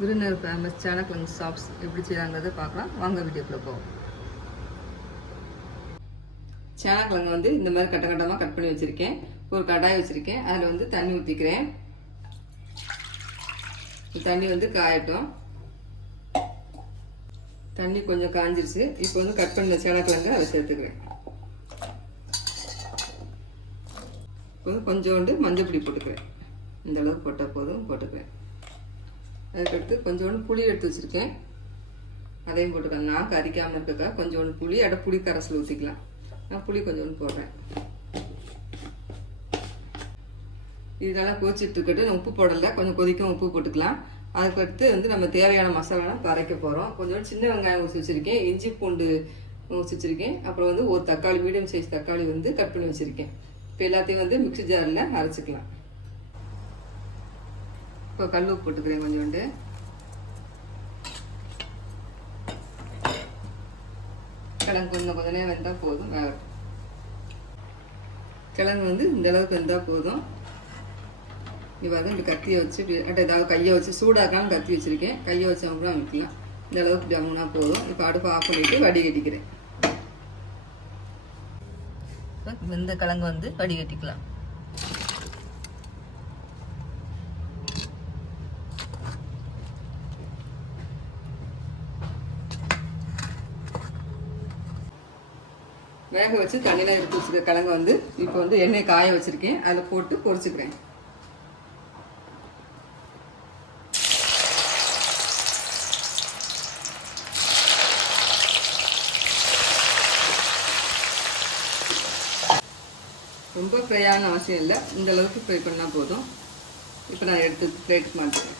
விருந்தினர் ஃபேமஸ் சேனக்கிழங்கு சாப்ஸ் எப்படி செய்யறாங்கிறத பார்க்கலாம். வாங்க வீடியோக்குள்ள போவோம். சேனக்கிழங்கு வந்து இந்த மாதிரி கட்டமாக கட் பண்ணி வச்சுருக்கேன். ஒரு கடாய் வச்சுருக்கேன். அதில் வந்து தண்ணி ஊற்றிக்கிறேன். தண்ணி வந்து காயட்டும். தண்ணி கொஞ்சம் காஞ்சிருச்சு. இப்போ வந்து கட் பண்ண சேனக்கிழங்கு அதை சேர்த்துக்கிறேன். இப்போ வந்து கொஞ்சோண்டு மஞ்சள் பொடி போட்டுக்கிறேன். இந்த அளவுக்கு போட்டால் போதும், போட்டுக்கிறேன். அதுக்கடுத்து கொஞ்சோண்டு புளி எடுத்து வச்சுருக்கேன். அதையும் போட்டுக்கலாம். நான் கறிக்காமல் இருக்கக்கா கொஞ்சோண்டு புளி புளி கரைசல் ஊற்றிக்கலாம். நான் புளி கொஞ்சோண்டு போடுறேன். இதெல்லாம் கொதிச்சுட்டு இருக்கட்டும். நான் உப்பு போடலை, கொஞ்சம் கொதிக்கும் உப்பு போட்டுக்கலாம். அதுக்கடுத்து வந்து நம்ம தேவையான மசாலாலாம் இப்போ அரைக்க போகிறோம். கொஞ்சோண்டு சின்ன வெங்காயம் ஊற்றி வச்சுருக்கேன். இஞ்சி பூண்டு ஊற்றி வச்சுருக்கேன். அப்புறம் வந்து ஒரு தக்காளி, மீடியம் சைஸ் தக்காளி வந்து கட் பண்ணி வச்சுருக்கேன். இப்போ எல்லாத்தையும் வந்து மிக்ஸி ஜாரில் அரைச்சிக்கலாம். இப்போ கல் உப்பு போட்டுக்கிறேன் கொஞ்சோண்டு. கிழங்கு கொஞ்ச நேரம் வெந்தால் போதும், வேகட்டும். கிழங்கு வந்து இந்த அளவுக்கு வெந்தால் போதும். இப்போ வந்து இப்படி கத்தியை வச்சு இப்படி ஏதாவது கையை வச்சு சூடாக்காமல் கத்தி வச்சுருக்கேன். கையை வச்சு கூட அமைக்கலாம். இந்த அளவுக்கு இப்படி அமுனா போதும். இப்போ அடுப்பு ஆஃப் பண்ணிவிட்டு வடிகட்டிக்கிறேன். இந்த கிழங்கு வந்து வடிகட்டிக்கலாம். வேக வச்சு தண்ணியில் எடுத்து வச்சுருக்க கிழங்கு வந்து இப்போ வந்து எண்ணெய் காய வச்சுருக்கேன். அதில் போட்டு பொரிச்சுக்கிறேன். ரொம்ப ஃப்ரையான அவசியம் இல்லை. இந்த அளவுக்கு ஃப்ரை பண்ணால் போதும். இப்போ நான் எடுத்து பிளேட்டுக்கு மாற்றுறேன்.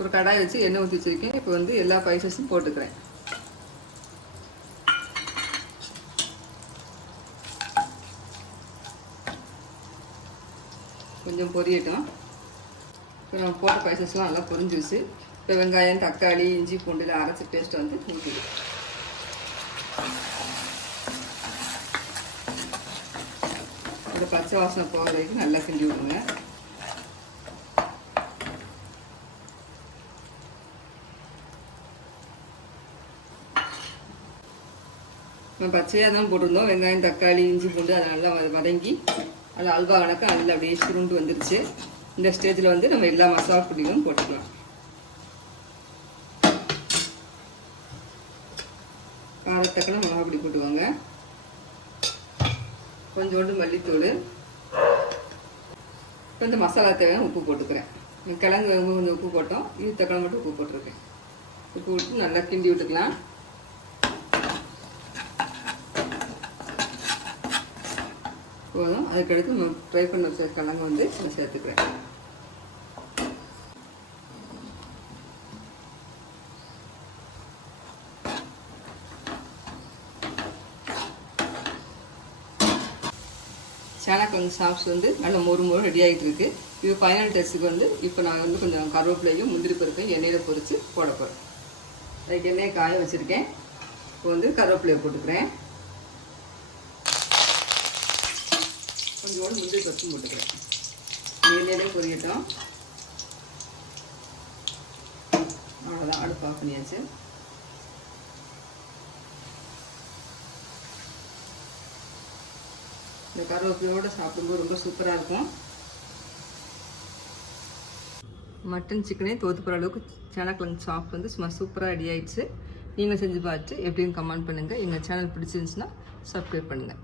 ஒரு கடாய் வச்சு எண்ணெய் ஊற்றி வச்சுருக்கேன். இப்போ வந்து எல்லா ஸ்பைசஸும் போட்டுக்கிறேன். கொஞ்சம் பொரியட்டும். இப்போ நம்ம போட்ட ஸ்பைசஸ்லாம் நல்லா பொரிஞ்சிருச்சு. இப்போ வெங்காயம், தக்காளி, இஞ்சி பூண்டில் அரைச்சி பேஸ்ட்டை வந்து ஊற்றிடுவோம். இந்த பச்சை வாசனை போகிற வரைக்கும் நல்லா கிண்டி விடுங்க. நம்ம பச்சையாக தான் போட்டிருந்தோம். வெங்காயம், தக்காளி, இஞ்சி பூண்டு அதை நல்லா வதங்கி அதில் அல்வா கணக்கு அதில் அப்படியே சுருண்டு வந்துருச்சு. இந்த ஸ்டேஜில் வந்து நம்ம எல்லா மசாலா பொடிகளும் போட்டுக்கலாம். காரத்தக்கன மிளகா பொடி போட்டுவாங்க. கொஞ்சோண்டு மல்லித்தூள். கொஞ்சம் மசாலா தேவையான உப்பு போட்டுக்கிறேன். கிழங்கு கொஞ்சம் உப்பு போட்டோம். இது தக்காளி மட்டும் உப்பு போட்டிருக்கேன். உப்பு விட்டு நல்லா கிண்டி விட்டுக்கலாம். போதும். அதுக்கடுத்து நம்ம ஃப்ரை பண்ண வச்ச கிழங்கு வந்து நான் சேர்த்துக்கிறேன். சேனக்கிழங்கு சாப்ஸ் வந்து நல்லா மொறு ரெடி ஆகிட்டு இருக்கு. இது ஃபைனல் டெஸ்ட்டுக்கு வந்து இப்போ நான் வந்து கொஞ்சம் கருவேப்பிலையும் முந்திரி பருப்பையும் எண்ணெயில் பொரித்து போட போகிறேன். அதுக்கு எண்ணெயை காய வச்சுருக்கேன். இப்போ வந்து கருவேப்பிலையை போட்டுக்கிறேன். கொஞ்சோண்டு முந்திரி பருப்பும் போட்டுக்கிறேன். எண்ணெயிலே பொரியட்டும். அவ்வளோதான், அடுப்பு ஆஃப் பண்ணியாச்சு. இந்த கருவேப்பிலையோடு சாப்பிடும்போது ரொம்ப சூப்பராக இருக்கும். மட்டன் சிக்கனே தோற்று போகிற அளவுக்கு சேனக்கிழங்கு சாப் வந்து சும்மா சூப்பராக ரெடி ஆகிடுச்சு. நீங்கள் செஞ்சு பார்த்து எப்படின்னு கமெண்ட் பண்ணுங்கள். எங்கள் சேனல் பிடிச்சிருந்துச்சுன்னா சப்ஸ்கிரைப் பண்ணுங்கள்.